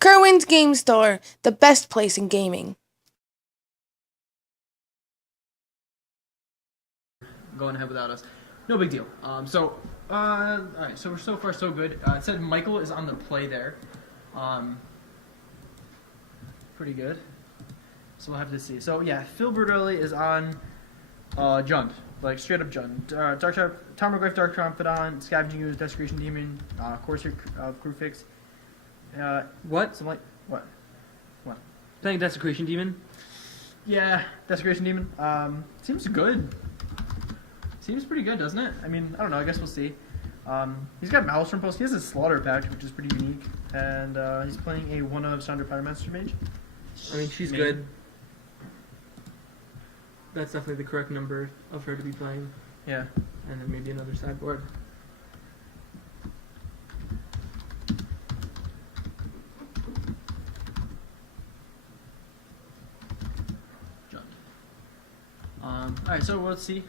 Kirwan's Game Store, the best place in gaming. Going ahead without us. No big deal. Alright, so we're so far so good. It said Michael is on the play there. Pretty good. So we'll have to see. So yeah, Phil Bertelli is on Jund. Like straight up Jund. Tom McGriff, Dark Confidant, Scavenging Ooze, Desecration Demon, Corsair Crewfix. What? Some like what? Playing Desecration Demon? Yeah, Desecration Demon. Seems good. Seems pretty good, doesn't it? I mean, I don't know. I guess we'll see. He's got Maelstrom Post. He has a Slaughter Pact, which is pretty unique. And he's playing a 1 of Standard Pyromancer Mage. I mean, she's good. That's definitely the correct number of her to be playing. Yeah. And then maybe another sideboard. Alright, so let's see.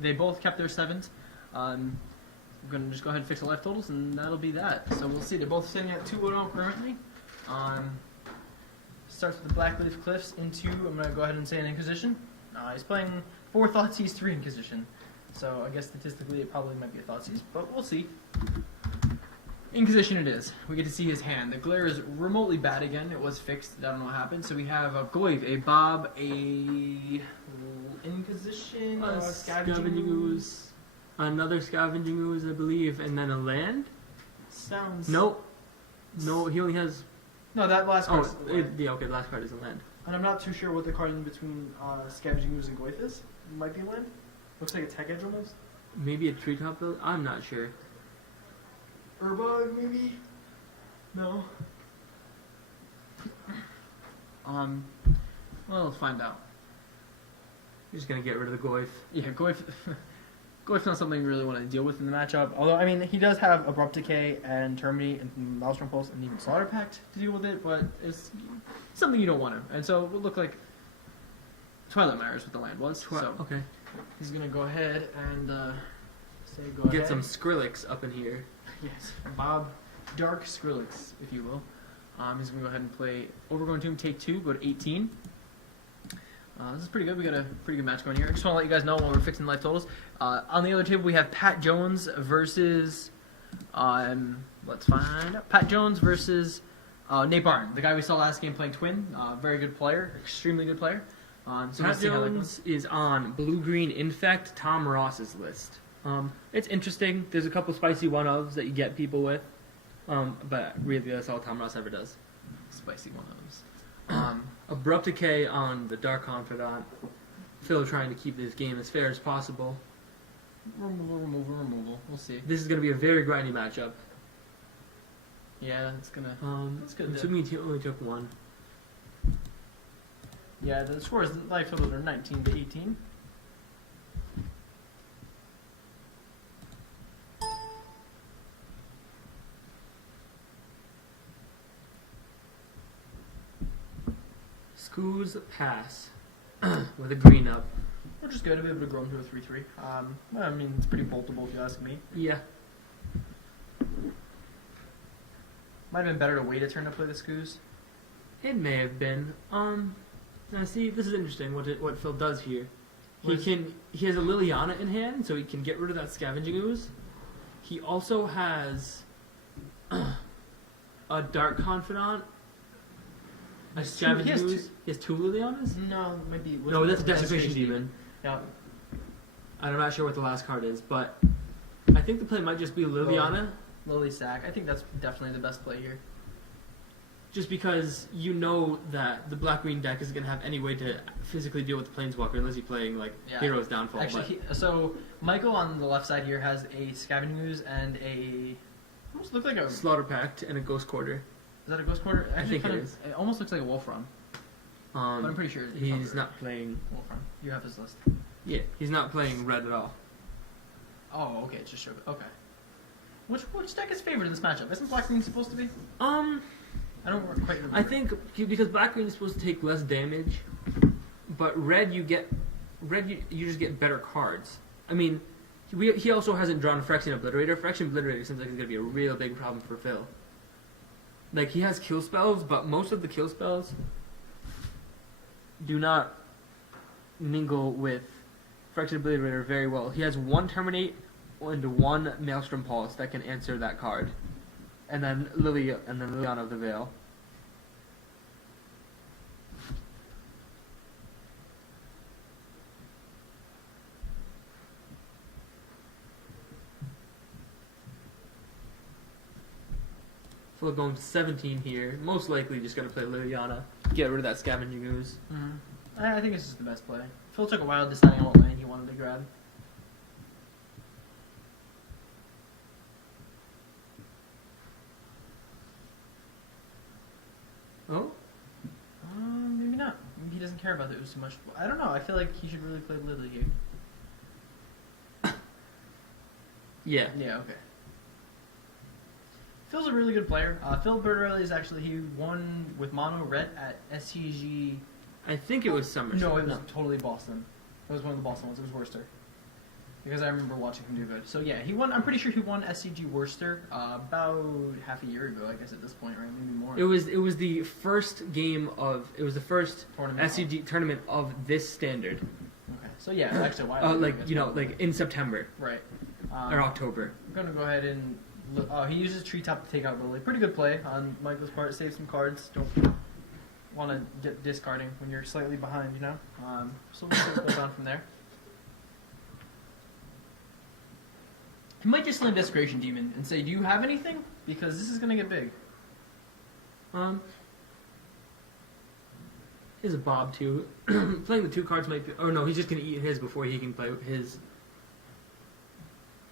They both kept their 7s. We're gonna just go ahead and fix the life totals, and that'll be that. So we'll see. They're both sitting at 2-0 currently. Starts with the Blackleaf Cliffs into. I'm gonna go ahead and say an Inquisition. He's playing 4 Thoughtseize, 3 Inquisition. So I guess statistically it probably might be a Thoughtseize, but we'll see. Inquisition it is. We get to see his hand. The glare is remotely bad again. It was fixed. I don't know what happened. So we have a Goyve, a Bob, a Inquisition, A Scavenging Ooze. Another Scavenging Ooze, I believe, and then a land? Sounds. Nope. No, he only has... No, that last card. okay, the last card is a land. And I'm not too sure what the card in between Scavenging Ooze and Goyf is. It might be a land. Looks like a Tech Edge almost. Maybe a treetop build? I'm not sure. Urbog, maybe? No. Well, let's find out. You're just gonna get rid of the Goyf. Yeah, Goyf. Goyf's not something we really want to deal with in the matchup. Although, I mean, he does have Abrupt Decay and Terminate and Maelstrom Pulse and even Slaughter Pact to deal with it, but it's something you don't want to. And so it would look like Twilight Mirrors what the land was. So Okay. he's gonna go ahead and say go Get ahead. some Skrillex up in here. Yes, Bob Dark Skrillex, if you will. He's going to go ahead and play Overgrown Tomb, take 2, go to 18. This is pretty good. We got a pretty good match going here. I just want to let you guys know while we're fixing life totals. On the other table, we have Pat Jones versus... let's find out. Pat Jones versus Nate Barn, the guy we saw last game playing Twin. Very good player, extremely good player. So Pat Jones is on Blue-Green Infect, Tom Ross's list. It's interesting. There's a couple spicy one-ofs that you get people with, but really that's all Tom Ross ever does. Spicy one of those. Abrupt Decay on the Dark Confidant. Phil trying to keep this game as fair as possible. Removal. We'll see. This is going to be a very grindy matchup. Yeah, it's gonna. It's good. I'm assuming he only took 1. Yeah, the scores, life totals are 19 to 18. Scoos pass with a green up. Which is good to be able to grow into a 3-3. Well, I mean, it's pretty boltable if you ask me. Yeah. Might have been better to wait a turn to play the Scoos. It may have been. Now see, this is interesting. What Phil does here, he has a Liliana in hand, so he can get rid of that Scavenging Ooze. He also has a Dark Confidant, a Scavenging Ooze. He has 2 Lilianas. No, maybe. No, that's a Desecration Demon. Yeah. I'm not sure what the last card is, but I think the play might just be Liliana. Lily Sack. I think that's definitely the best play here. Just because you know that the black-green deck isn't going to have any way to physically deal with the Planeswalker unless you're playing, like, Hero's Downfall. Actually, so Michael on the left side here has a Scavenging Ooze and a... almost look like a... Slaughter Pact and a Ghost Quarter. Is that a Ghost Quarter? Actually, I think it is. It almost looks like a Wolf Run. But I'm pretty sure he's not playing... Wolf Run. You have his list. Yeah, he's not playing red at all. Oh, okay, it just showed... Okay. Which deck is favored in this matchup? Isn't Black Green supposed to be? I don't quite remember. I think because black green is supposed to take less damage, but red you just get better cards. I mean, he also hasn't drawn Phyrexian Obliterator. Phyrexian Obliterator seems like it's gonna be a real big problem for Phil. Like, he has kill spells, but most of the kill spells do not mingle with Fractured Obliterator very well. He has one Terminate and one Maelstrom Pulse that can answer that card. And then Liliana of the Veil. So we're going to 17 here. Most likely just going to play Liliana. Get rid of that Scavenging Ooze. Mm-hmm. I think it's just the best play. Phil took a while deciding on what land he wanted to grab. Oh? Maybe not. Maybe he doesn't care about the ooze too much. I don't know. I feel like he should really play Lily here. Yeah. Yeah, okay. Phil's a really good player. Phil Bertorelli is actually, he won with mono red at SCG. I think it was Summer. No, it was totally Boston. It was one of the Boston ones. It was Worcester. Because I remember watching him do good. So yeah, he won. I'm pretty sure he won SCG Worcester about half a year ago. I guess at this point, right? Maybe more. It was the first game of the first Tournament. SCG tournament of this standard. Okay. So yeah, it's actually why. Like in September Right. or October. I'm gonna go ahead and look. Oh, he uses Treetop to take out Lily. Pretty good play on Michael's part. Save some cards. Don't want to get discarding when you're slightly behind, you know. So we'll see what goes on from there. He might just land Desecration Demon and say, "Do you have anything?" Because this is gonna get big. Here's a Bob too. Playing the two cards might be. Oh no, he's just gonna eat his before he can play his.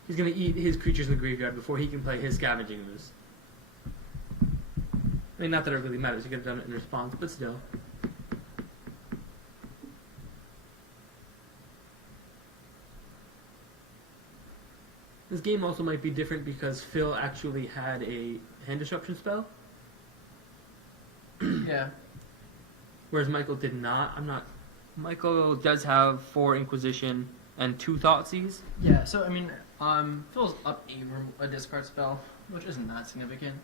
He's gonna eat his creatures in the graveyard before he can play his Scavenging Ooze. I mean, not that it really matters. He could have done it in response, but still. This game also might be different because Phil actually had a hand disruption spell, Yeah. whereas Michael did not. Michael does have 4 Inquisition and 2 Thoughtseize. Yeah. So I mean, Phil's up a discard spell, which isn't that significant.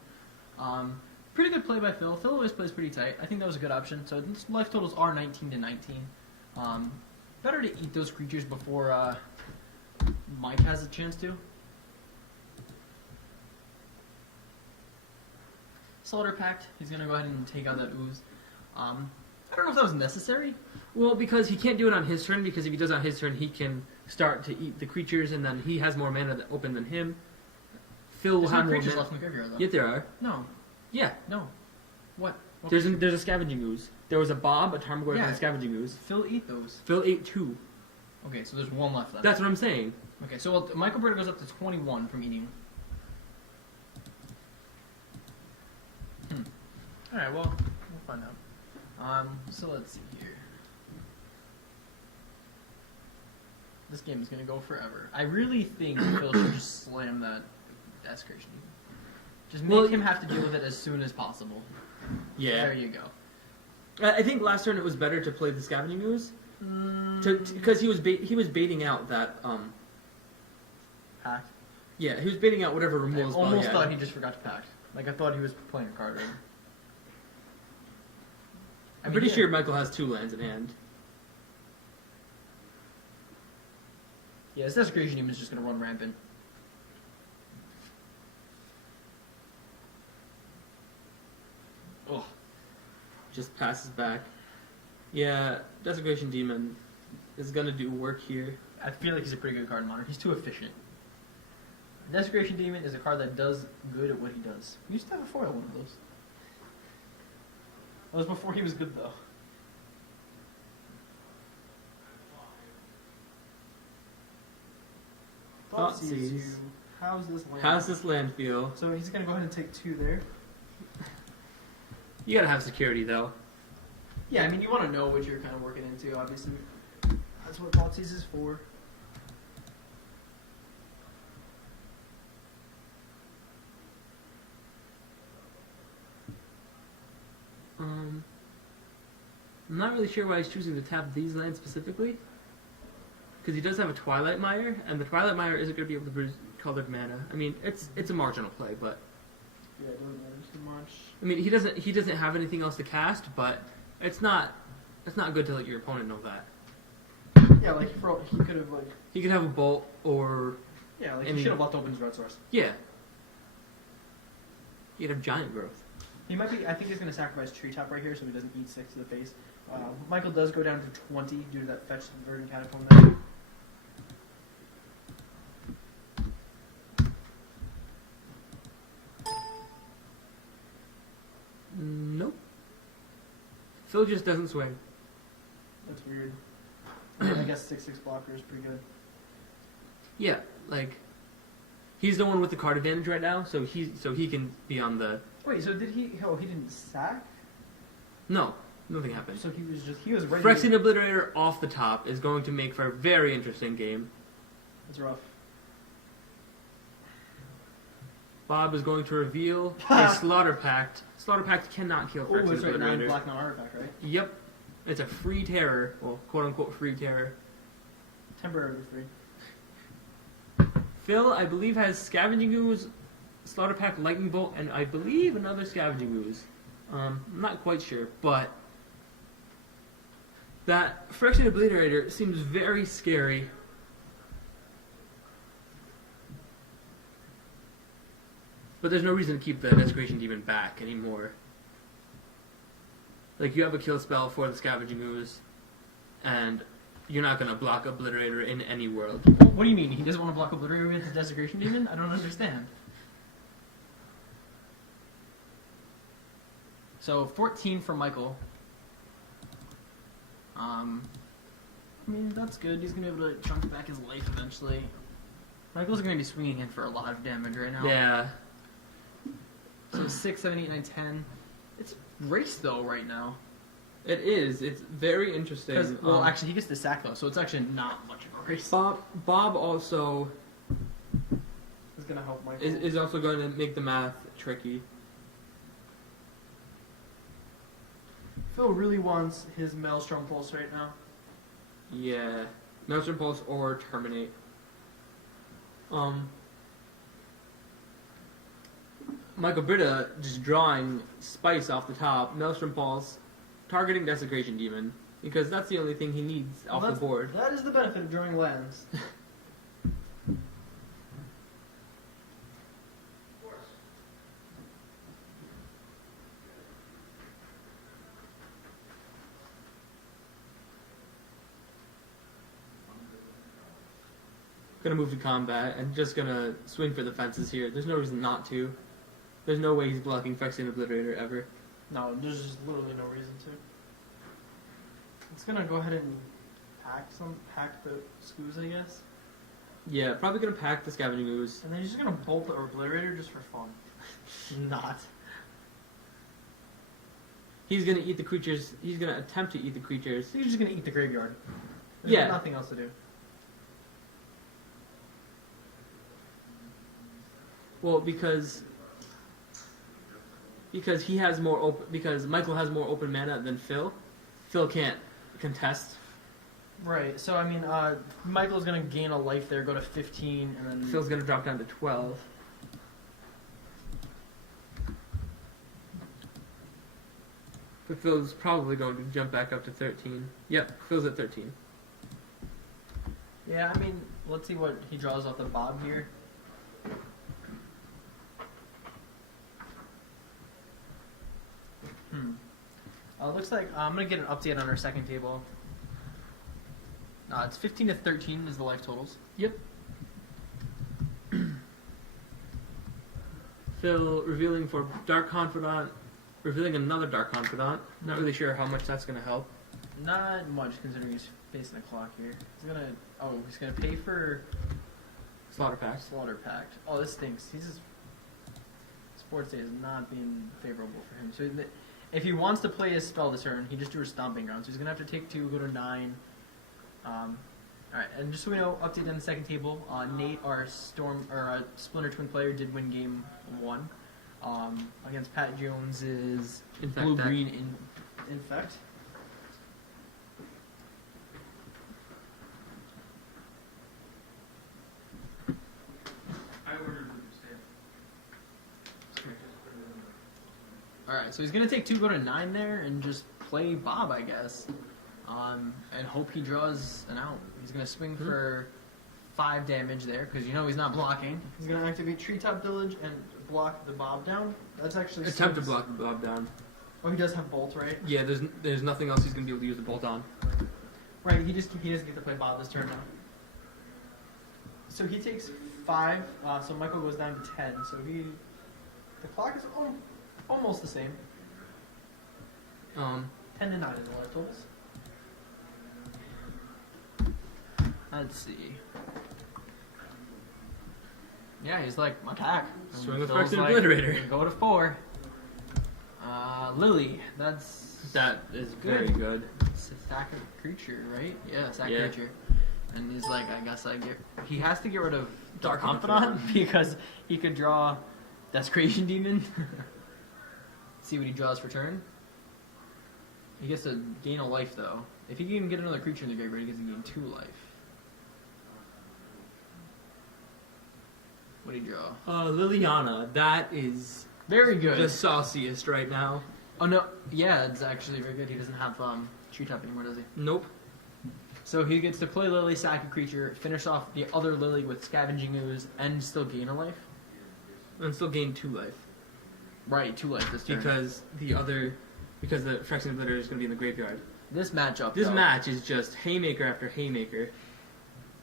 Pretty good play by Phil. Phil always plays pretty tight. I think that was a good option. So these life totals are 19 to 19. Better to eat those creatures before Mike has a chance to. Slaughter Pact. He's gonna go ahead and take out that ooze. I don't know if that was necessary. Well, because he can't do it on his turn, because if he does it on his turn, he can start to eat the creatures, and then he has more mana open than him. Phil will There's have no more creatures mana. left in the graveyard though. Yet there are. No. Yeah. No. What? There's a Scavenging Ooze. There was a Bob, a Tarmogoyf, Yeah. and a Scavenging Ooze. Phil eat those. Phil ate 2. Okay, so there's one left then. That's what I'm saying. Okay, so Michael Britta goes up to 21 from eating. Alright, well, we'll find out. So let's see here. This game is gonna go forever. I really think Phil should just slam that Desecration. Just make him have to deal with it as soon as possible. Yeah. There you go. I think last turn it was better to play the Scavenging Ooze. Because he was baiting out that Pack. Yeah, he was baiting out whatever I removal spell almost he thought had. he just forgot to pack. Like I thought he was playing a card. I'm pretty sure Michael has 2 lands in hand. Yeah, his Desecration Demon is just gonna run rampant. Ugh. Just passes back. Yeah, Desecration Demon is gonna do work here. I feel like he's a pretty good card in Modern. He's too efficient. Desecration Demon is a card that does good at what he does. We used to have a foil one of those. That was before he was good though. Thoughtseize. How's this land? How's this land feel? So he's gonna go ahead and take 2 there. You gotta have security though. Yeah, I mean you want to know what you're kind of working into. Obviously, that's what Thoughtseize is for. I'm not really sure why he's choosing to tap these lands specifically. Because he does have a Twilight Mire, and the Twilight Mire isn't going to be able to produce colored mana. I mean, it's a marginal play, but Yeah, it doesn't matter too much. I mean, he doesn't have anything else to cast, but it's not good to let your opponent know that. Yeah, like he could have like. He could have a bolt or Yeah, like I he mean- should have left open his red source. yeah. He'd have giant growth. He might be. I think he's going to sacrifice treetop right here, so he doesn't eat 6 to the face. Michael does go down to 20 due to that fetch the Verdant Catacomb. There. Nope. Phil just doesn't swing. That's weird. I guess 6/6 blocker is pretty good. Yeah, like he's the one with the card advantage right now, so he can be on the. Wait, so did he? Oh, he didn't sack. No, nothing happened. So he was ready. Phyrexian Obliterator off the top is going to make for a very interesting game. That's rough. Bob is going to reveal a Slaughter Pact. Slaughter Pact cannot kill Oh, Phyrexian that's right. 9 Obliterator. black, 9 artifact, right? Yep, it's a free terror, well, quote unquote free terror. Temporarily free. Phil, I believe, has Scavenging Ooze, Slaughter Pact, Lightning Bolt, and I believe another Scavenging Ooze. I'm not quite sure, but that Phyrexian Obliterator seems very scary. But there's no reason to keep the Desecration Demon back anymore. Like, you have a kill spell for the Scavenging Ooze, and you're not going to block Obliterator in any world. What do you mean? He doesn't want to block Obliterator with the Desecration Demon? I don't understand. So 14 for Michael. I mean, that's good. He's gonna be able to chunk back his life eventually. Michael's gonna be swinging in for a lot of damage right now. Yeah. So 6, 7, 8, 9, 10. It's race though right now. It is. It's very interesting. Well, actually, he gets the sack though, so it's actually not much of a race. Bob also Is gonna help Michael. is also going to make the math tricky. Phil really wants his Maelstrom Pulse right now. Yeah. Maelstrom Pulse or Terminate. Michael Britta just drawing Spice off the top, Maelstrom Pulse, targeting Desecration Demon, because that's the only thing he needs off the board. That is the benefit of drawing lands. Gonna move to combat and just gonna swing for the fences here. There's no reason not to. There's no way he's blocking Phyrexian Obliterator ever. No, there's just literally no reason to. It's gonna go ahead and pack the Scoos, I guess. Yeah, probably gonna pack the Scavenging Ooze. And then he's just gonna bolt the Obliterator just for fun. Not. He's gonna eat the creatures. He's gonna attempt to eat the creatures. He's just gonna eat the graveyard. There's Yeah. nothing else to do. Well, because he has more open. Because Michael has more open mana than Phil. Phil can't contest. Right, so I mean, Michael's gonna gain a life there, go to 15, and then... Phil's gonna drop down to 12. But Phil's probably going to jump back up to 13. Yep, Phil's at 13. Yeah, I mean, let's see what he draws off the Bob here. Looks like I'm gonna get an update on our second table. It's 15 to 13 is the life totals. Yep. Phil revealing for Dark Confidant, revealing another Dark Confidant. Not really sure how much that's going to help. Not much considering he's facing the clock here. He's gonna pay for Slaughter Pact. Slaughter Pact. Oh, this stinks. Sports Day is not being favorable for him. So if he wants to play his spell this turn, he just drew a Stomping Ground. So he's gonna have to take 2, go to 9. Alright, and just so we know, update on the second table. Nate, our Splinter Twin player, did win game 1 against Pat Jones's Infect blue-green Infect. Alright, so he's going to take 2, go to 9 there, and just play Bob, I guess. And hope he draws an out. He's going to swing for 5 damage there, because you know he's not blocking. He's going to activate Treetop Village and block the Bob down. That's actually... Attempt to block the Bob down. Oh, he does have Bolt, right? Yeah, there's nothing else he's going to be able to use the Bolt on. Right, he doesn't get to play Bob this turn now. So he takes 5, so Michael goes down to 10, so the clock is almost the same. 10 to 9 in the life totals. Let's see. Yeah, he's like, attack. Swing with Phil's Fractured like, Obliterator. Go to 4. Lily, That is very good. good. It's a sack a creature, right? Yeah, sack Yeah. creature. And he's like, I guess he has to get rid of Dark Dark Confidant because he could draw Desecration Demon. See what he draws for turn. He gets to gain a life though. If he can get another creature in the graveyard, he gets to gain 2 life. What do you draw? Liliana, that is Very good. the sauciest right now. Oh no, yeah, it's actually very good. He doesn't have Treetop anymore, does he? Nope. So he gets to play Lily, sack a creature, finish off the other Lily with Scavenging Ooze, and still gain a life. And still gain 2 life. Right, 2 life this turn. Because the Fractured Obliterator is going to be in the graveyard. This matchup, This though, match is just haymaker after haymaker.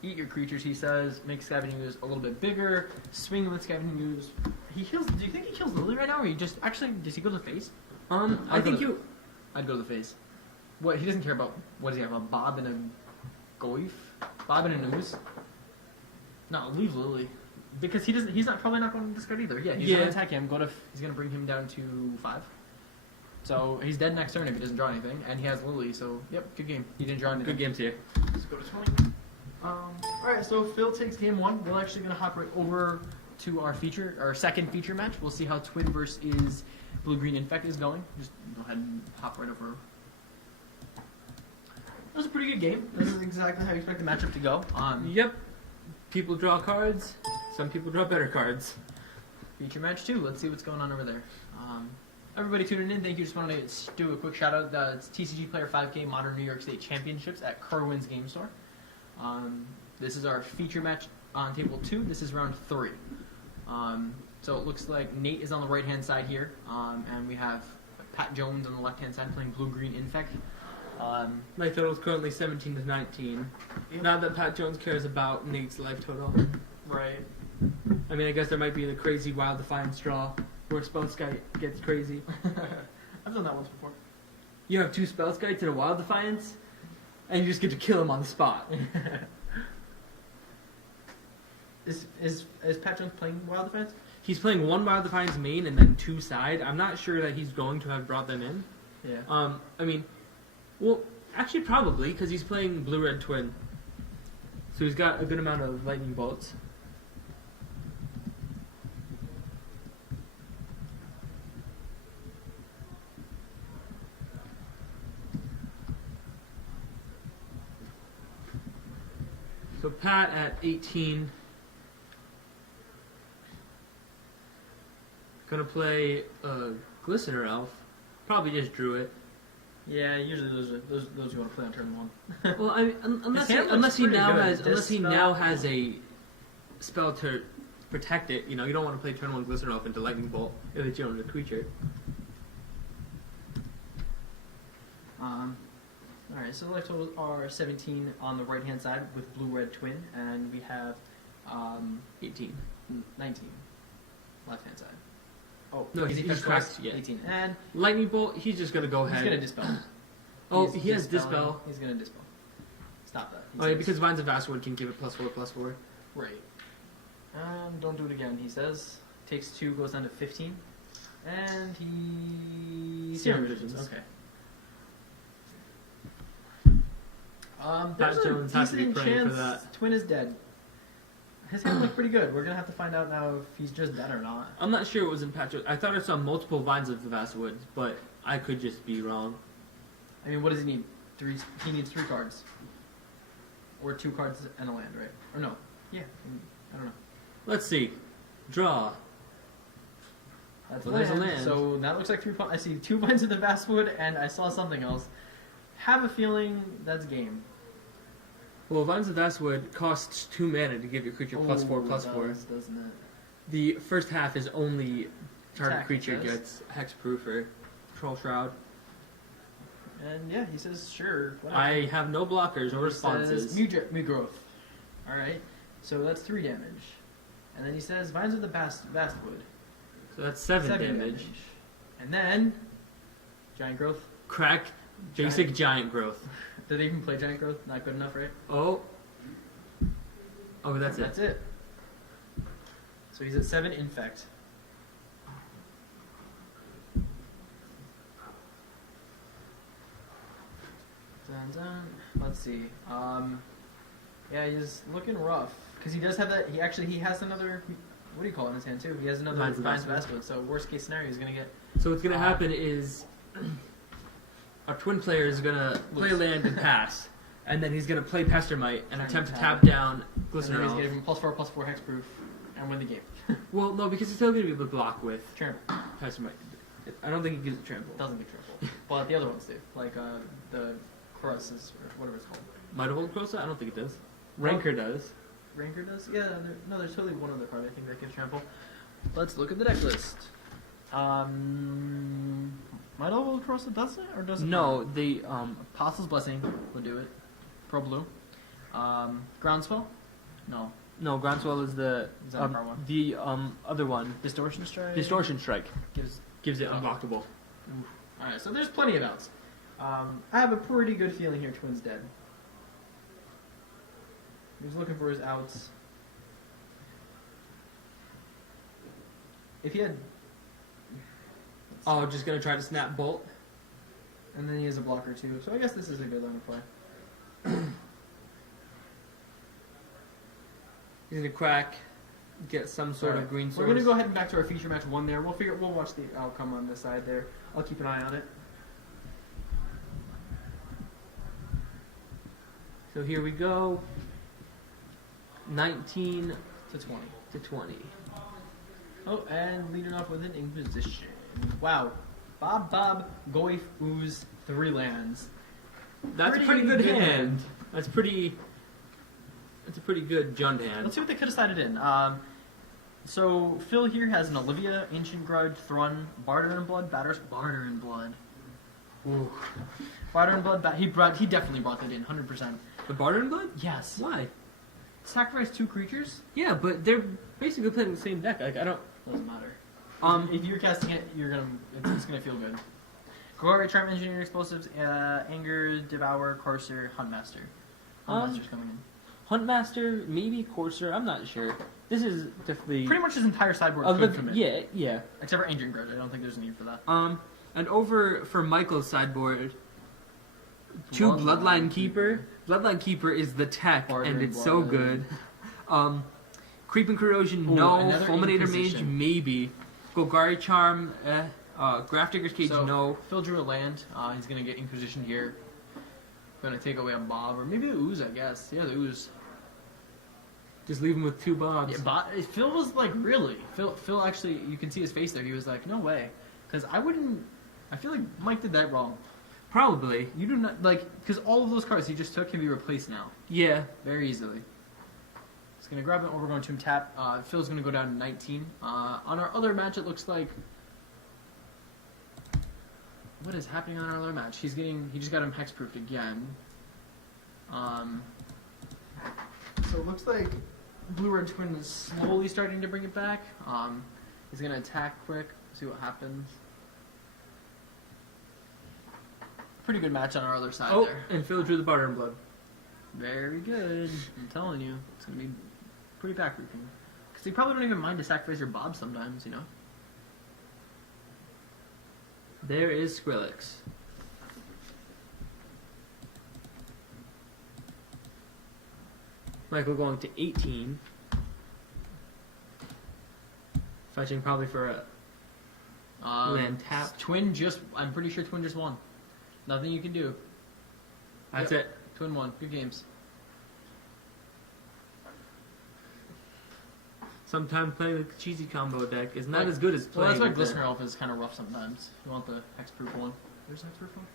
eat your creatures, he says, make Scavenging Ooze a little bit bigger, swing with Scavenging Ooze. He kills. Do you think he kills Lily right now, or he just actually does he go to the face? I think I'd go to the face. What he doesn't care about? What does he have? A Bob and a Goif? Bob and a Ooze? No, leave Lily. Because he doesn't. He's not probably not going to discard either. Yeah, he's Yeah. gonna attack him. He's gonna bring him down to 5. So he's dead next turn if he doesn't draw anything, and he has Lily. So yep, good game. He didn't draw anything. Good games here. Let's go to 20. All right, so Phil takes game 1. We're actually gonna hop right over to our second feature match. We'll see how Twin versus Blue-Green Infect is going. Just go ahead and hop right over. That was a pretty good game. This is exactly how you expect the matchup to go. Yep. People draw cards. Some people draw better cards. Feature match 2. Let's see what's going on over there. Everybody tuning in, thank you. Just wanted to do a quick shout out. It's TCGplayer 5K Modern New York State Championships at Kirwan's Game Store. This is our feature match on table 2. This is round 3. So it looks like Nate is on the right hand side here, and we have Pat Jones on the left hand side playing Blue-Green Infect. Life total is currently 17 to 19. Yep. Not that Pat Jones cares about Nate's life total. Right. I mean, I guess there might be the crazy Wild Defiance draw where Spell Sky gets crazy. I've done that once before. You have 2 Spell Skites and a Wild Defiance, and you just get to kill him on the spot. Is Pat Jones playing Wild Defense? He's playing 1 Wild Defiance main and then 2 side. I'm not sure that he's going to have brought them in. Yeah. I mean, well, actually probably, because he's playing Blue-Red Twin. So he's got a good amount of lightning bolts. So Pat at 18. Gonna play Glistener Elf. Probably just drew it. Yeah, usually those you want to play on turn 1. Well, I mean, unless His hand looks he pretty now good. has Dispel. a spell to protect it. You know, you don't want to play turn 1 Glistener Elf into Lightning Bolt if it's your own creature. Alright, so the life totals are 17 on the right hand side with Blue-Red Twin, and we have 18. 19 left hand side. Oh, No, because he he's touched twice, correct, yeah. 18. And Lightning Bolt, he's just gonna go he's ahead. going to dispel. Oh, He's he has dispelling. Dispel. He's going to dispel. Stop that. He Oh, yeah, says. because Vines of Vastwood can give it +4/+4. Right. Don't do it again, he says. Takes 2, goes down to 15. And he... Serum Visions. Okay. Pat There's a Jones has to be decent praying for chance that. Twin is dead. His hand looked pretty good. We're gonna have to find out now if he's just dead or not. I'm not sure it was in Patrick. I thought I saw multiple Vines of the Vastwood, but I could just be wrong. I mean, what does he need? 3. He needs 3 cards, or 2 cards and a land, right? Or no? Yeah. I don't know. Let's see. Draw. That's Well, there's a land. land. So that looks like 3 points. I see 2 points of the Vastwood, and I saw something else. Have a feeling that's game. Well, Vines of Vastwood costs 2 mana to give your creature +4/+4. Doesn't it? The first half is only target Attack, creature it does. gets Hexproof or Troll Shroud. And yeah, he says sure. Whatever. I have no blockers or He responses. says, Mu growth. Alright, so that's 3 damage. And then he says Vines of the Vastwood. So that's 7 damage. And then Giant Growth. Crack basic giant growth. Did they even play Giant Growth? Not good enough, right? Oh, that's it. That's it. So he's at 7 infect. Dun, dun. Let's see. Yeah, he's looking rough because he does have that. He has another. What do you call it in his hand too? He has another Vines of Vines Vastwood. Vastwood. So worst case scenario, he's gonna get. So what's gonna happen is our twin player is gonna play Lose. land and pass, and then he's gonna play Pestermite and Trying attempt to to tap tap down And then Glistener he's Elf. getting +4/+4 hexproof and win the game. Well, no, because he's still gonna be able to block with Trample Pestermite. I don't think he gives trample. doesn't get trample, but the other ones do, like the Crosses or whatever it's called. Might have hold Crosa? I don't think it does. Ranker does. Ranker does? Yeah, there's totally one other card I think that gives trample. Let's look at the deck list. Might all cross it, does it? Or does it No, not? the Apostle's Blessing would do it. Pro Blue. Groundswell? No. no, Groundswell is the Is that a power one? the other one. Distortion Strike? Distortion Strike Gives it Oh. unblockable. Alright, so there's plenty of outs. I have a pretty good feeling here Twin's dead. He's looking for his outs. If he had... Oh, just gonna try to snap bolt. And then he has a blocker too, so I guess this is a good line of play. He's gonna crack, get some sort Alright, of green source. We're gonna go ahead and back to our feature match 1 there. We'll watch the outcome on this side there. I'll keep an eye on it. So here we go. 19 To 20. to 20. Oh, and leading off with an Inquisition. Wow. Bob, Goif, Ooze, 3 lands. That's a pretty good hand. That's a pretty good Jund hand. Let's see what they could have sided in. So Phil here has an Olivia, Ancient Grudge, Thrun, Barter and Blood, Barter and Blood. Ooh. Barter and Blood. He definitely brought that in, 100%. The Barter and Blood? Yes. Why? Sacrifice 2 creatures. Yeah, but they're basically playing the same deck. Like I don't. Doesn't matter. Um, If you're casting it, it's gonna feel good. Glory, Trap Engineer, Explosives, Anger, Devour, Courser, Huntmaster. Huntmaster's coming in. Huntmaster, maybe Courser. I'm not sure. This is definitely Pretty much his entire sideboard a could liv- commit. yeah. Except for Ancient Grudge. I don't think there's a need for that. And over for Michael's sideboard, 2 Bloodline Keeper. Bloodline Keeper is the tech, Barter and and it's so Blood. good. Creeping Corrosion, Ooh, no. another Fulminator Mage, Inquisition. maybe. Golgari Charm, Grafdigger's Cage, So, no. Phil drew a land. He's gonna get Inquisition here. Gonna take away a Bob, or maybe the Ooze, I guess. Yeah, the Ooze. Just leave him with 2 Bobs. Yeah, Phil was like, really? Phil actually, you can see his face there. He was like, no way. Because I feel like Mike did that wrong. Probably. You do not, because all of those cards he just took can be replaced now. Yeah. Very easily. He's going to grab an Overgrown Tomb tap. Phil's going to go down to 19. On our other match, it looks like... What is happening on our other match? He just got him hexproofed again. So it looks like Blue-Red Twin is slowly starting to bring it back. He's going to attack quick, see what happens. Pretty good match on our other side Oh, there. and Phil drew the Barter and Blood. Very good. I'm telling you, it's gonna be pretty backbreaking. Because they probably don't even mind to sacrifice your Bob sometimes, you know. There is Skrillex. Michael going to 18. Fetching probably for a land tap. I'm pretty sure Twin just won. Nothing you can do. That's Yep. it. Twin won. Good games. Sometimes playing the cheesy combo deck is not Like, as good as Well, playing. that's why with Glistener the- Elf is kind of rough sometimes. You want the hexproof one. There's a hexproof one?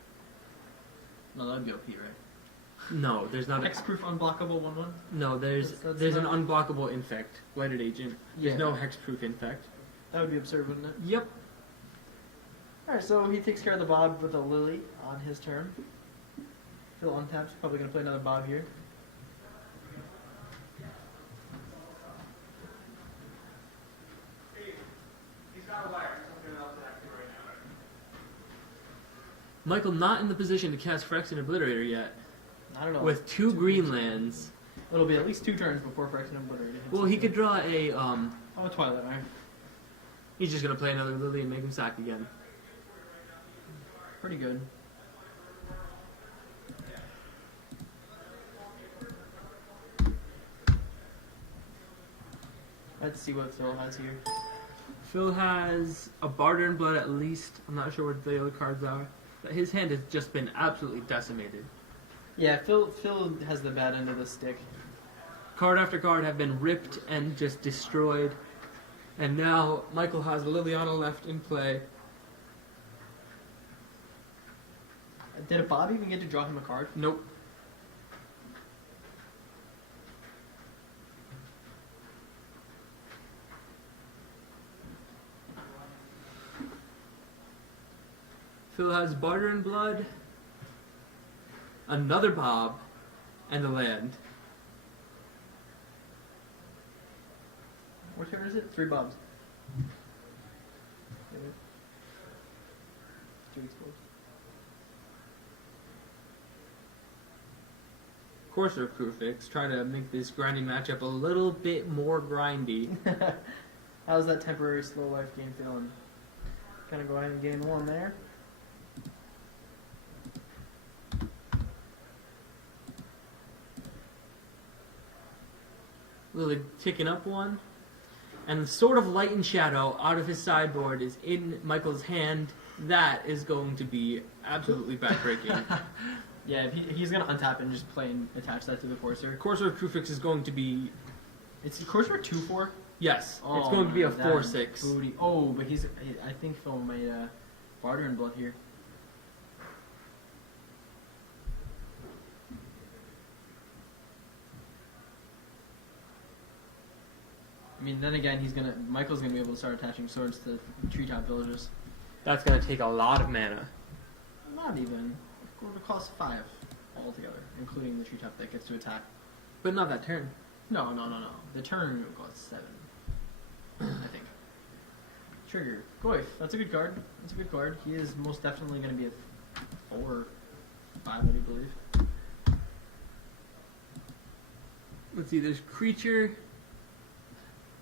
No, that'd be OP, right? No, there's not. Hexproof unblockable 1/1? No, there's That's an not- unblockable infect, blighted agent. There's Yeah. no hexproof infect. That would be absurd, wouldn't it? Yep. Alright, so he takes care of the Bob with a Lily on his turn. Phil untaps, probably going to play another Bob here. Michael not in the position to cast Phyrexian Obliterator yet. I don't know. With two green lands. It'll be at least 2 turns before Phyrexian Obliterator hits. Well, he could draw a Oh, Twilight Iron. He's just gonna play another Lily and make him sack again. Pretty good. Let's see what Phil has here. Phil has a Barter and Blood at least. I'm not sure what the other cards are. But his hand has just been absolutely decimated. Yeah, Phil has the bad end of the stick. Card after card have been ripped and just destroyed. And now Michael has Liliana left in play. Did a Bob even get to draw him a card? Nope. Phil has Barter and Blood, another Bob, and a land. What turn is it? 3 Bobs. Two exposed. Courser Crucifix, trying to make this grinding matchup a little bit more grindy. How's that temporary slow life game feeling? Kind of go ahead and gain 1 there. Lily ticking up 1. And the Sword of Light and Shadow out of his sideboard is in Michael's hand. That is going to be absolutely backbreaking. Yeah, he's going to untap and just play and attach that to the Courser. Courser Crucifix is going to be... It's Courser 2/4? Yes, Oh, it's going to be a that 4/6. booty. Oh, but I think Phil might Barter and Blood here. I mean, then again, Michael's gonna be able to start attaching swords to treetop villages. That's going to take a lot of mana. Not even. It would cost 5 altogether, including the treetop that gets to attack. But not that turn. No. The turn would cost 7. I think. Trigger. Goif. That's a good card. He is most definitely going to be a 4 or 5, I do believe. Let's see, there's creature,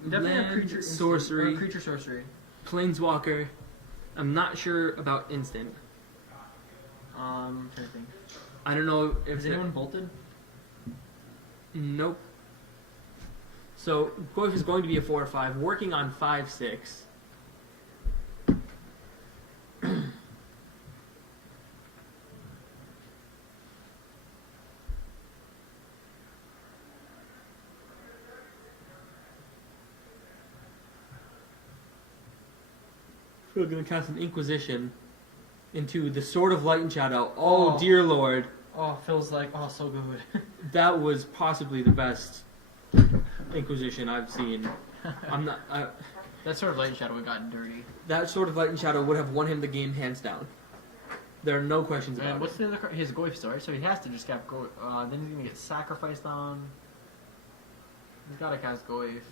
Definitely land, a creature sorcery, creature sorcery. planeswalker. I'm not sure about instant. Trying to think. I don't know if Is anyone bolted? Nope. So Goif is going to be a 4 or 5, working on 5/6. We're going to cast an Inquisition into the Sword of Light and Shadow. Oh, Oh. dear lord. Oh, feels like, so good. That was possibly the best Inquisition I've seen. I'm not. That sort of light and shadow got dirty. That Sword of Light and Shadow would have won him the game hands down. There are no questions about And what's it. the other card? His Goif story, so he has to just cap Goif. Then he's gonna get sacrificed on. He's gotta cast Goif.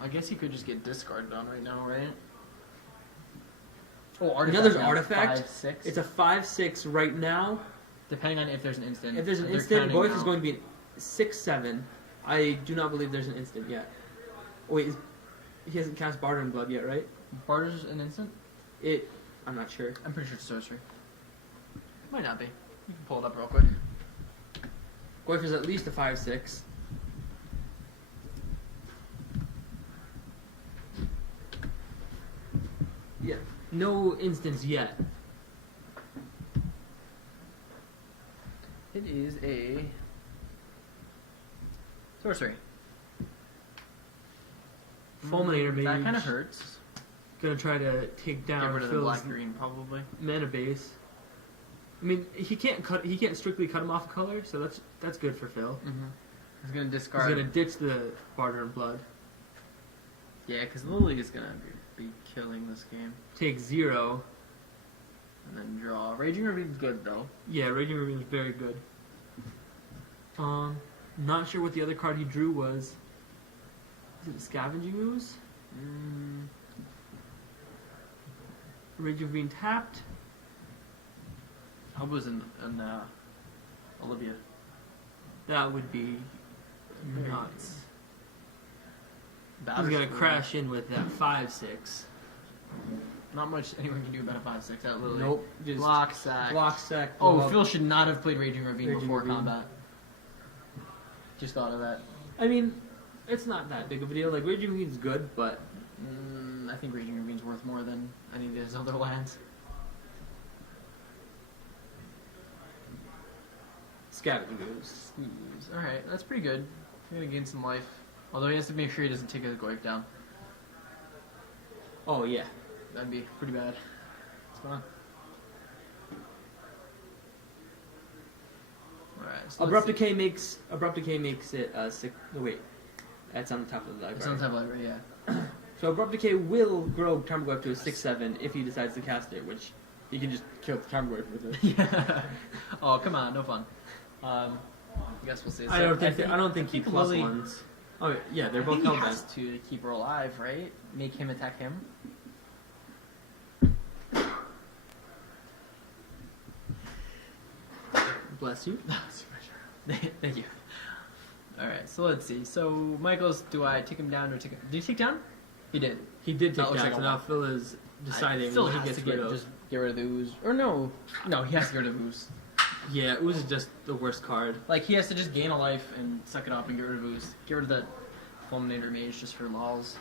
I guess he could just get discarded on right now, right? Oh, artifact. Another now, artifact? 5/6. It's a 5/6 right now. Depending on if there's an instant. If there's an They're instant, counting Goif now. is going to be 6/7. I do not believe there's an instant yet. Oh, wait, he hasn't cast Barter and Blood yet, right? Barter's an instant? I'm not sure. I'm pretty sure it's sorcery. Might not be. You can pull it up real quick. Goif is at least a 5/6. Yeah, no instance yet. It is a Sorcery. Fulminator Mage. That kind of hurts. Gonna try to take Get down rid of the Phil's black green, probably. mana base. I mean, he can't strictly cut him off a color, so that's good for Phil. Mm-hmm. He's gonna discard. He's gonna ditch the Barter of Blood. Yeah, because Lily is gonna be killing this game. Take 0. And then draw. Raging Ravine's good though. Yeah, Raging Ravine is very good. Not sure what the other card he drew was. Is it Scavenging Ooze? Raging Ravine tapped. I was in Olivia. That would be nuts. He's Batter's gonna cool. crash in with that 5/6. Not much anyone can do about a 5/6. That literally. Nope. Just Block sack. block sack. Oh, blow up. Phil should not have played Raging Ravine Raging before Ravine. combat. Just thought of that. I mean, it's not that big of a deal. Like, Raging Ravine's good, but I think Raging Ravine's worth more than any of his other lands. Scavenging Ooze. Alright, that's pretty good. He's gonna gain some life. Although he has to make sure he doesn't take his Goik down. Oh, yeah. That'd be pretty bad. What's going on? Alright, so Abrupt let's see. Decay makes it 6. No, wait. That's on the top of the library. It's on the top of the library, yeah. So Abrupt Decay will grow Tarmogoyf to a 6/7 if he decides to cast it, which he can just kill the Tarmogoyf with it. Yeah. Oh, come on, no fun. I guess we'll see. I don't think he plus Lily- ones. Oh yeah, they're I both think he hellbent. has to keep her alive, right? Make him attack him. Bless you. Thank you. Alright, so let's see. So, Michael's, do I take him down or take him... Did he take down? He did. He did That take looks down, like so a now lot. Phil is deciding Phil what he has gets to rid of. just get rid of the ooze. Or no, he has to get rid of ooze. Yeah, Ooze is just the worst card. Like, he has to just gain a life and suck it up and get rid of ooze. Get rid of the Fulminator Mage just for lols.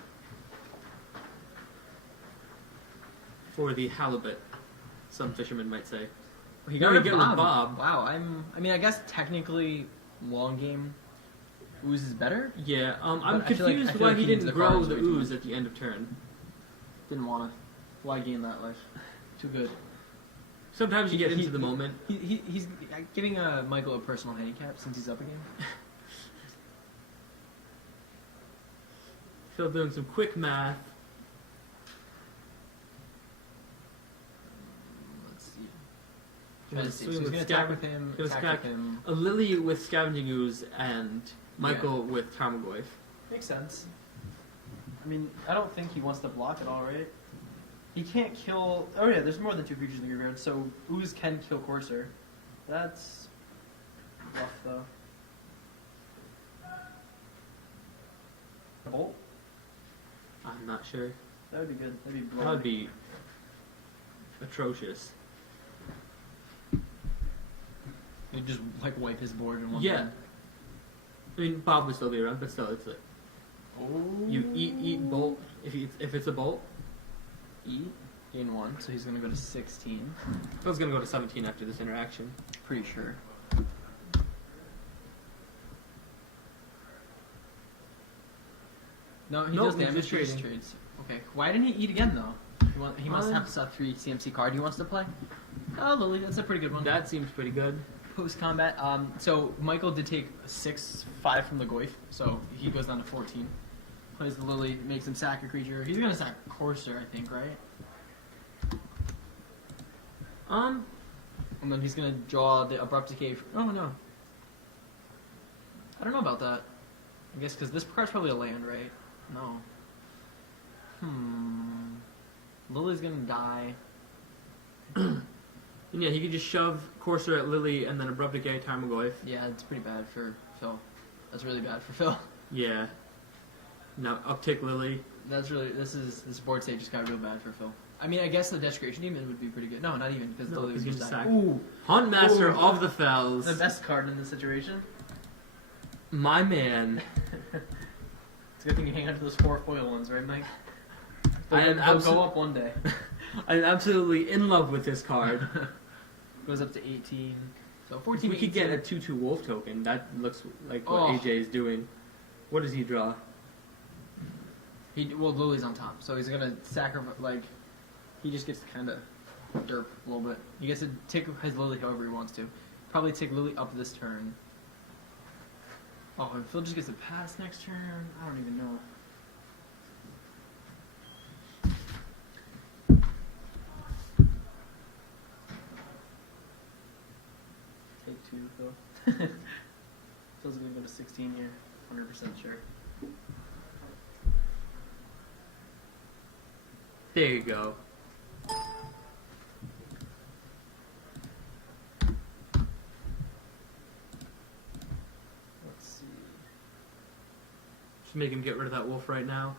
For the halibut, some fishermen might say. He No, got he rid get of rid Bob. of Bob. Wow, I mean, I guess technically, long game, ooze is better. Yeah, I'm But I feel like- confused I feel why like he he needs didn't the grow cards the way too Ooze much. at the end of turn. Didn't wanna. Why gain that life? Too good. Sometimes you get into the moment. He's giving Michael a personal handicap since he's up again. Phil doing some quick math. Let's see. Gonna Let's see. So swing he's with gonna attack with him. gonna Attack stack with him. a Lily with Scavenging Ooze and Michael with Tarmogoyf. Makes sense. I mean, I don't think he wants to block at all, right? He can't kill... Oh yeah, there's more than 2 creatures in the graveyard, so Ooze can kill Courser. That's... rough, though. Bolt? I'm not sure. That would be good. That'd be That would be atrocious. He'd just, like, wipe his board in one Yeah. turn. I mean, Bob would still be around, but still, it's like Oh. you eat bolt if it's a bolt. Eat. Gain 1, so he's gonna go to 16. Phil's gonna go to 17 after this interaction. Pretty sure. No, he Nope, does he's damage. just He just trading. trades. Okay. Why didn't he eat again though? He must have a 3 CMC card he wants to play. Oh, Lily, that's a pretty good one. That seems pretty good. Post combat. So Michael did take 6/5 from the Goif, so he goes down to 14. Plays the Lily, makes him sack a creature. He's gonna sack Courser, I think, right? And then he's gonna draw the Abrupt Decay. Oh no. I don't know about that. I guess because this card's probably a land, right? No. Lily's gonna die. And yeah, he could just shove Courser at Lily and then Abrupt Decay Tarmogoyf. Yeah, it's pretty bad for Phil. That's really bad for Phil. Yeah. Now uptick Lily. That's really this board state just got real bad for Phil. I mean, I guess the Desecration Demon would be pretty good. No, not even because No, Lily was he's just gonna dying. sack. Ooh, Huntmaster Ooh. of the Fells. the best card in this situation. My man. It's a good thing you hang on to those 4 foil ones, right, Mike? I They'll go up one day. I'm absolutely in love with this card. Goes up to 18. So If 14. we could get a 18. 2/2 wolf token, that looks like Oh. what AJ is doing. What does he draw? Well, Lily's on top, so he's gonna sacrifice. Like, he just gets to kind of derp a little bit. He gets to take his Lily however he wants to. Probably take Lily up this turn. Oh, and Phil just gets to pass next turn. I don't even know. Take 2, Phil. Phil's gonna go to 16 here. 100% sure. There you go. Let's see. Just make him get rid of that wolf right now.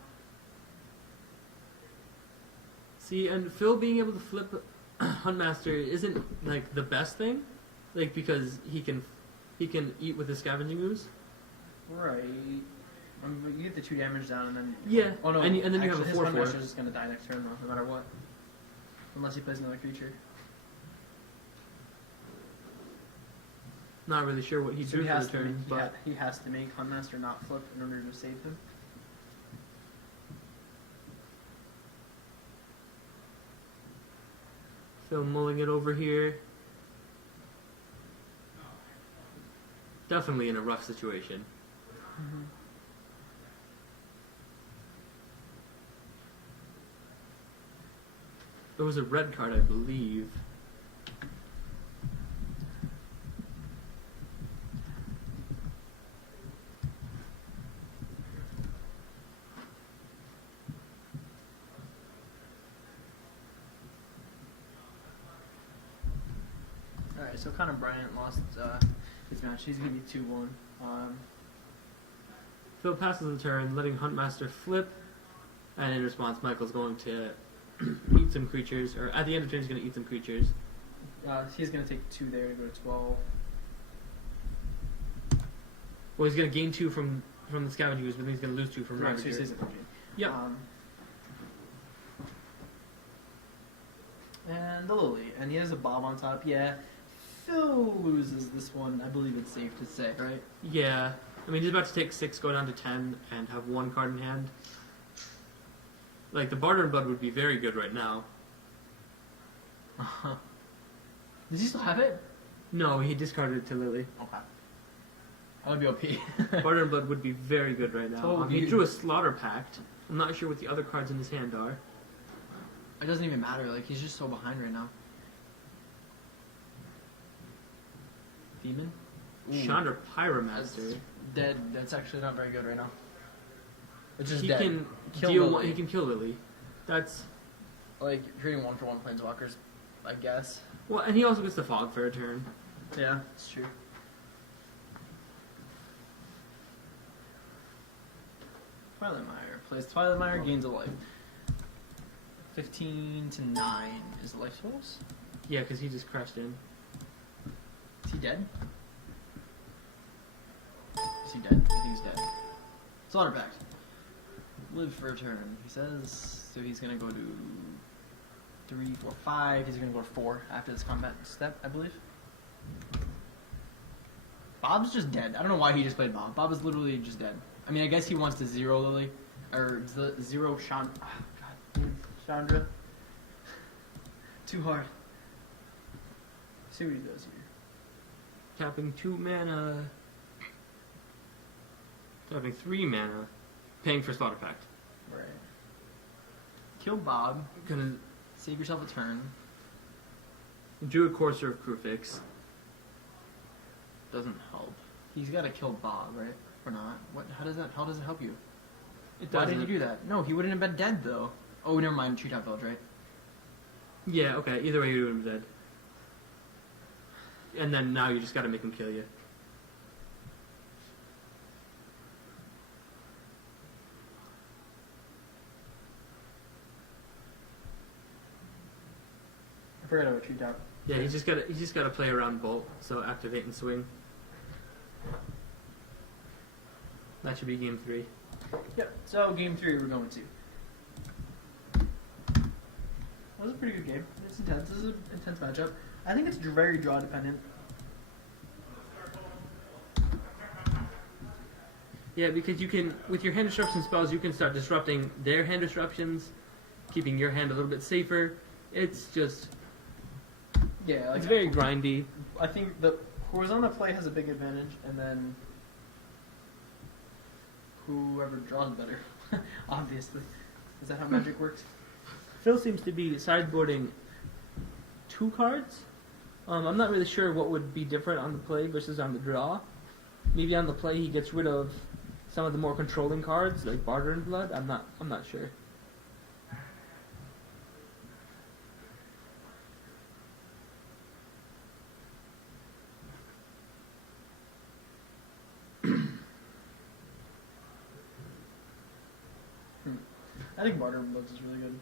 See, and Phil being able to flip Huntmaster isn't like the best thing, like because he can eat with the scavenging ooze. Right. You get the 2 damage down and then... Yeah. Oh no, and then you have a his 4/4. Huntmaster's just gonna die next turn though, no matter what. Unless he plays another creature. Not really sure what he So drew he for has the to turn, make, but he has to make Huntmaster not flip in order to save him. Phil mulling it over here. Definitely in a rough situation. There was a red card, I believe. Alright, so Connor Bryant lost his match. He's gonna be 2-1. Phil passes the turn, letting Huntmaster flip, and in response, Michael's going to eat some creatures, or at the end of the turn, he's going to eat some creatures. He's gonna take 2 there to go to 12. Well, he's going to gain 2 from the scavenging ooze, but then he's going to lose 2 from Right, so he Ravager. stays at 14. Yep. And the Lily, and he has a Bob on top. Yeah, Phil loses this one. I believe it's safe to say, right? Yeah. I mean, he's about to take 6, go down to 10, and have 1 card in hand. Like, the Barter and Blood would be very good right now. Does he still have it? No, he discarded it to Lily. Okay. That would be OP. Barter and Blood would be very good right now. So He good. drew a Slaughter Pact. I'm not sure what the other cards in his hand are. It doesn't even matter. Like, he's just so behind right now. Demon? Chandra Pyromancer. That's dead. That's actually not very good right now. It's just He dead. can Kill deal. Lily. He can kill Lily. That's Like, creating 1-for-1 planeswalkers, I guess. well, and he also gets the fog for a turn. Yeah, it's true. Twilight Mire plays Twilight Mire, gains a life. 15 to 9 is the life source. Yeah, because he just crashed in. Is he dead? Is he dead? I think he's dead. Slaughter Pact. Live for a turn, he says. So he's gonna go to 3, 4, 5. He's gonna go to 4 after this combat step, I believe. Bob's just dead. I don't know why he just played Bob. Bob is literally just dead. I mean, I guess he wants to 0 Lily. Or 0 Chandra. Oh, God. Chandra. Too hard. See what he does here. Tapping 2 mana. Tapping 3 mana. Paying for Slaughter Pact. Right. Kill Bob. Gonna Save yourself a turn. do a Courser of Krufix. Doesn't help. He's got to kill Bob, right? Or not? What? How does it help you? It Why did doesn't. he do that? No, he wouldn't have been dead though. Oh, never mind. Treetop Village, right? Yeah, okay. Either way, you would have been dead. And then now you just gotta make him kill you. I forgot about Treetop. Yeah, he's just gotta play around Bolt, so activate and swing. That should be game 3. Yep. So game 3 we're going to. That was a pretty good game. It's intense. This is an intense matchup. I think it's very draw dependent. Yeah, because you can, with your hand disruption spells, you can start disrupting their hand disruptions, keeping your hand a little bit safer. It's just, Yeah, like it's very grindy. I think the horizontal play has a big advantage, and then whoever draws better, obviously. Is that how Magic works? Phil seems to be sideboarding 2 cards. I'm not really sure what would be different on the play versus on the draw. Maybe on the play he gets rid of some of the more controlling cards, like Barter and Blood. I'm not sure. I think Barter Bloods is really good.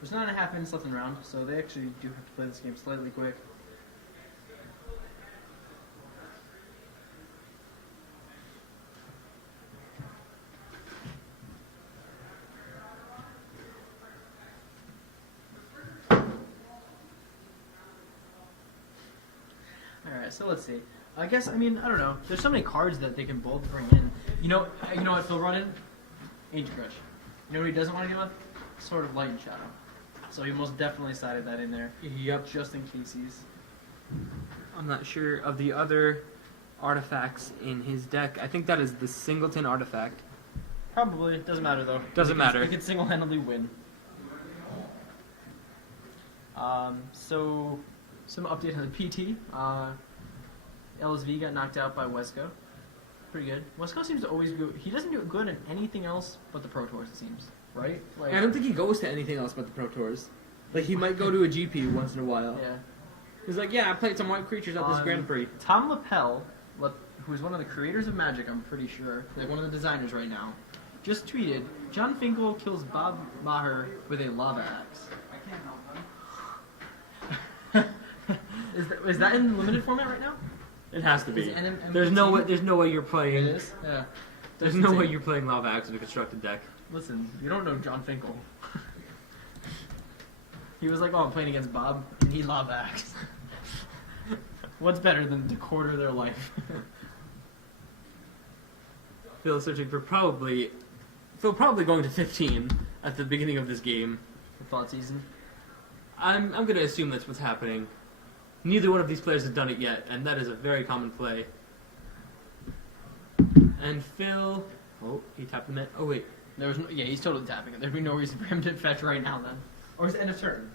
There's 9.5 minutes left in the round, so they actually do have to play this game slightly quick. Alright, so let's see. I guess, I don't know. There's so many cards that they can both bring in. You know what Phil brought in? Ancient Crush. You know what he doesn't want to give up? Sword of Light and Shadow. So he most definitely sided that in there. Yep. Just in case he's... I'm not sure of the other artifacts in his deck. I think that is the Singleton artifact. Probably. Doesn't matter, though. Doesn't matter. He can single-handedly win. So, some update on the PT. LSV got knocked out by Wesco. Pretty good. Wesco seems to always go... He doesn't do good in anything else but the Pro Tours, it seems. Right? Like, I don't think he goes to anything else but the Pro Tours. Like, he might go to a GP once in a while. Yeah. He's like, yeah, I played some white creatures at this Grand Prix. Tom Lapel, who's one of the creators of Magic, I'm pretty sure, like one of the designers right now, just tweeted, John Finkel kills Bob Maher with a lava axe. I can't help him. Is that in limited format right now? It has to be. Is it There's no way you're playing. It is? Yeah. There's no way you're playing Lava Axe in a constructed deck. Listen, you don't know John Finkel. He was like, oh, I'm playing against Bob, and he lava axed. What's better than to quarter their life? Phil searching for probably going to 15 at the beginning of this game. For thought season. I'm going to assume that's what's happening. Neither one of these players has done it yet, and that is a very common play. And Phil... Oh, he tapped the net. Oh, wait. Yeah, he's totally tapping it. There'd be no reason for him to fetch right now, then. Or is it end of turn?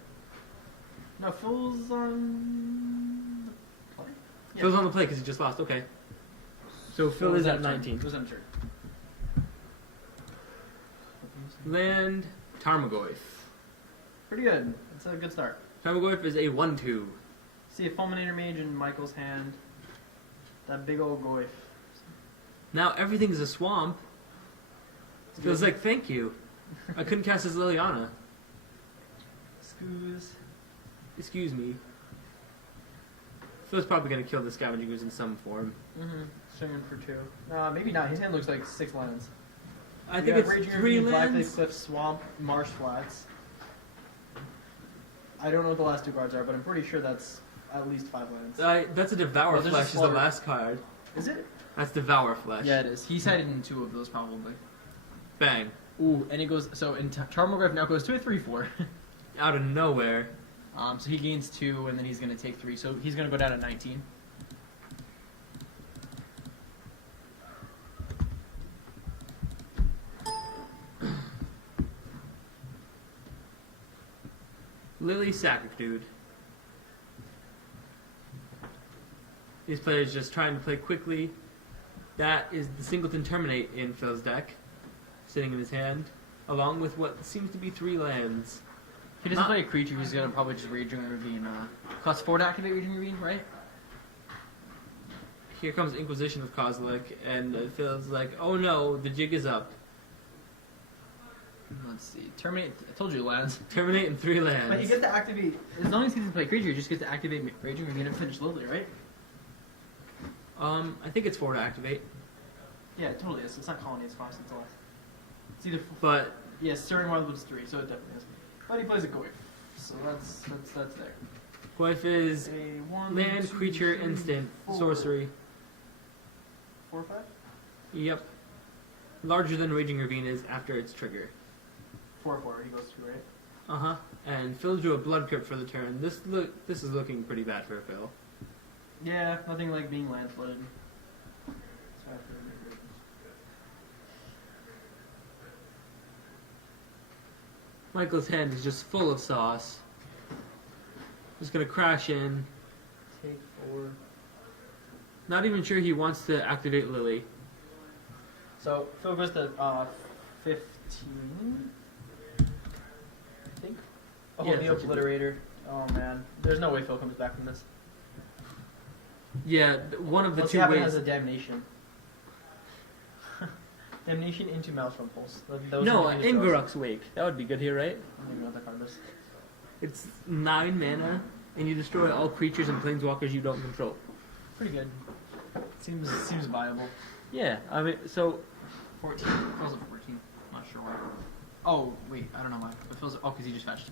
No, Phil's on the play? Yeah. Phil's on the play because he just lost. Okay. So Phil is at 19. Phil's on turn. Land Tarmogoyf. Pretty good. It's a good start. Tarmogoyf is a 1/2. See a Fulminator Mage in Michael's hand. That big old Goyf. Now everything is a swamp. Feels like, thank you. I couldn't cast as Liliana. Excuse me. Phil's probably going to kill the Scavenging Ooze in some form. Mm-hmm. Swinging for 2. Maybe not. His hand looks like 6 lands. I think it's Raging 3 Ravine, lands. Blackleaf Cliff, Swamp, Marsh Flats. I don't know what the last 2 cards are, but I'm pretty sure that's at least 5 lands. That's a Devour Well, there's a Flesh is the Slaughter. last card. Is it? That's Devour Flesh. Yeah, it is. He's headed in 2 of those, probably. Bang. Ooh, and it goes... So, Tarmogoyf now goes to a 3/4. Out of nowhere. So he gains 2, and then he's going to take 3. So he's going to go down to 19. Lily Sakic, dude. These players just trying to play quickly. That is the Singleton Terminate in Phil's deck, sitting in his hand, along with what seems to be 3 lands. He doesn't play a creature, he's going to probably just Raging Ravine. Cost 4 to activate Raging Ravine, right? Here comes Inquisition of Kozilek, and it feels like, oh no, the jig is up. Let's see. Terminate. I told you lands. Terminate in 3 lands. But you get to activate. As long as he doesn't play creature, you just get to activate Raging Ravine and finish Lily, right? I think it's 4 to activate. Yeah, it totally is. It's not colony, it's cost, it's less. It's either. But Yeah, Stirring Wildwood is 3, so it definitely is. But he plays a Goyf, so that's there. Goyf is A 1, land, 2, creature, 3, instant, 4. sorcery. 4 or 5? Yep. Larger than Raging Ravine is after its trigger. 4/4. He goes to right. Uh-huh. And Phil drew a Blood Crypt for the turn. This is looking pretty bad for Phil. Yeah, nothing like being land flooded. Michael's hand is just full of sauce. Just gonna crash in. Take 4. Not even sure he wants to activate Lily. So Phil goes to 15. I think. Oh, Yeah, the that should be- obliterator. Oh man, there's no way Phil comes back from this. Yeah, one of the Let's two see if it ways. has a damnation. Damnation into Maelstrom Pulse. Those No, are the things it goes. Ingvaruk's Wake. That would be good here, right? I don't even know what that card is. It's 9 mana, and you destroy all creatures and planeswalkers you don't control. Pretty good. Seems viable. Yeah, I mean, so 14. Phil's at 14. Not sure why. Oh wait, I don't know why. But Phil's because he just fetched.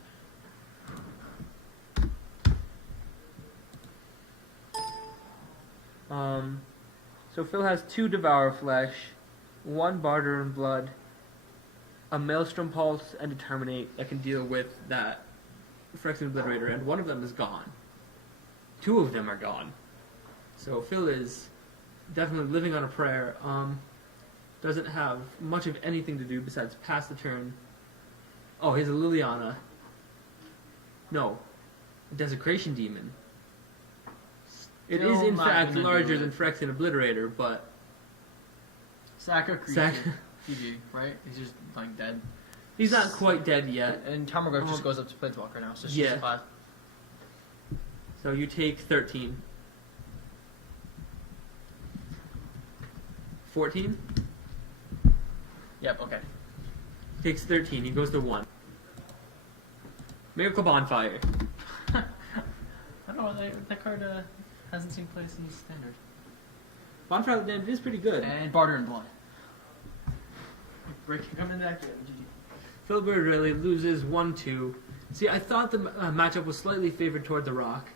So Phil has 2 Devour Flesh, 1 Barter in Blood, a Maelstrom Pulse, and a Terminate that can deal with that Phyrexian Obliterator, and one of them is gone. 2 of them are gone. So Phil is definitely living on a prayer. Doesn't have much of anything to do besides pass the turn. Oh, he has a Liliana. No, a Desecration Demon. It is Still in not fact gonna do larger it. than Phyrexian Obliterator, but Sack a creature. Sack- GG, right? He's just like dead. he's not quite dead yet. And Tarmogoyf just goes up to Planeswalker now, so she's Yeah. 5. So you take 13. 14? Yep, okay. Takes 13. He goes to 1. Miracle Bonfire. I don't know, that card hasn't seen play since Standard. Bonfire of the Damned is pretty good. And Barter and Blood. Breaking coming back in, GG. Philbert really loses 1-2. See, I thought the matchup was slightly favored toward the Rock.